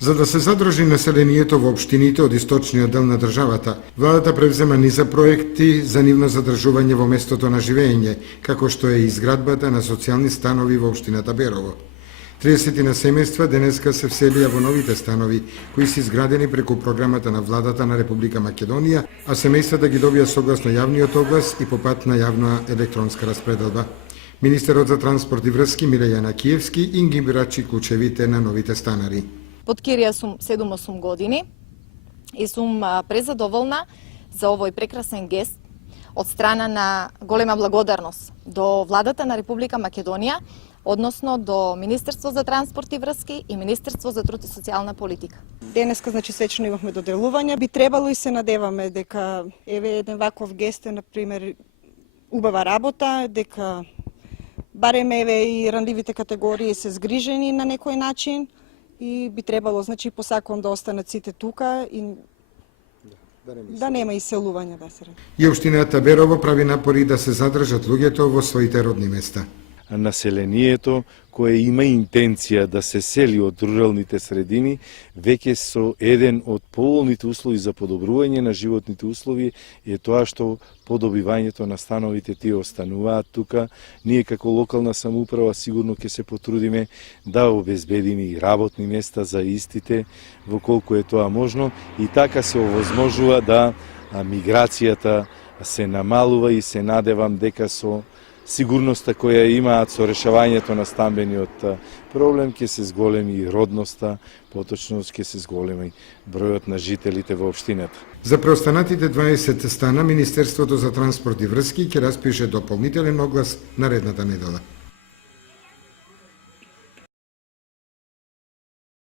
За да се задржи населението во општините од источниот дел на државата, владата превзема низа проекти за нивно задржување во местото на живење, како што е изградбата на социјални станови во општината Берово. 30 на семејства денеска се вселија во новите станови, кои се изградени преку програмата на владата на Република Македонија, а семејствата ги добија согласно јавниот оглас и по пат на јавна електронска распределба. Министерот за транспорт и врски Милеја Накиевски ги брачи кучевите на новите станари. Под Кирија сум 7-8 години и сум презадоволна за овој прекрасен гест од страна на голема благодарност до владата на Република Македонија, односно до Министерство за транспорт и врски и Министерство за труд и социјална политика. Денеска свечено имавме доделување, би требало и се надеваме дека еве еден ваков гест е на пример убава работа, дека барем еве и ранливите категории се згрижени на некој начин и би требало посакувам да останат сите тука и да нема иселување да се. И општината Берово прави напори да се задржат луѓето во своите родни места. Населението кое има интенција да се сели од руралните средини, веќе со еден од поволните услови за подобрување на животните услови е тоа што по добивањето на становите тие остануваат тука. Ние како локална самоуправа сигурно ќе се потрудиме да обезбедиме и работни места за истите во колку е тоа можно и така се овозможува да миграцијата се намалува и се надевам дека со сигурноста која имаат со решавањето на стамбениот проблем ќе се зголеми и родноста, поточно ќе се зголеми бројот на жителите во општината. За преостанатите 20 стана Министерството за транспорт и врски ќе распише дополнителен оглас наредната недела.